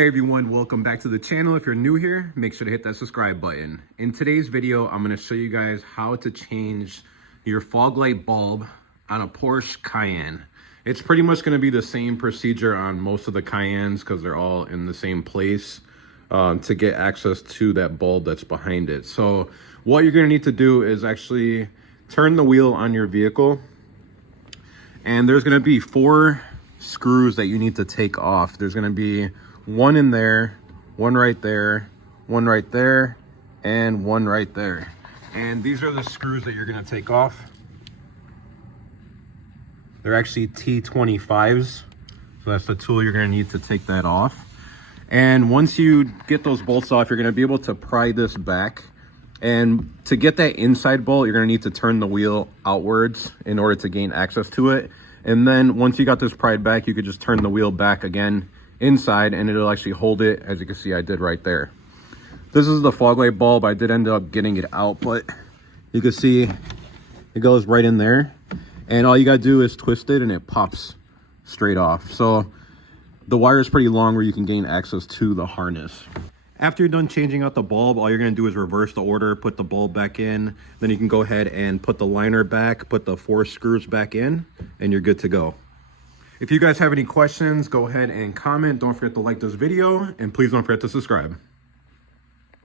Hey everyone, welcome back to the channel. If you're new here, make sure to hit that subscribe button. In today's video, I'm going to show you guys how to change your fog light bulb on a Porsche Cayenne. It's pretty much going to be the same procedure on most of the Cayennes because they're all in the same place to get access to that bulb that's behind it. So what you're going to need to do is actually turn the wheel on your vehicle, and there's going to be 4 screws that you need to take off. There's going to be one in there, one right there, one right there, and one right there. And these are the screws that you're going to take off. They're actually T25s, so that's the tool you're going to need to take that off. And once you get those bolts off, you're going to be able to pry this back. And to get that inside bolt, you're going to need to turn the wheel outwards in order to gain access to it. And then once you got this pried back, you could just turn the wheel back again inside and it'll actually hold it. As you can see, I did right there. This is the fog light bulb. I did end up getting it out, but you can see it goes right in there, and all you gotta do is twist it and it pops straight off. So the wire is pretty long where you can gain access to the harness. After you're done changing out the bulb, all you're gonna do is reverse the order, put the bulb back in, then you can go ahead and put the liner back, put the 4 screws back in, and you're good to go. If you guys have any questions, go ahead and comment. Don't forget to like this video, and please don't forget to subscribe.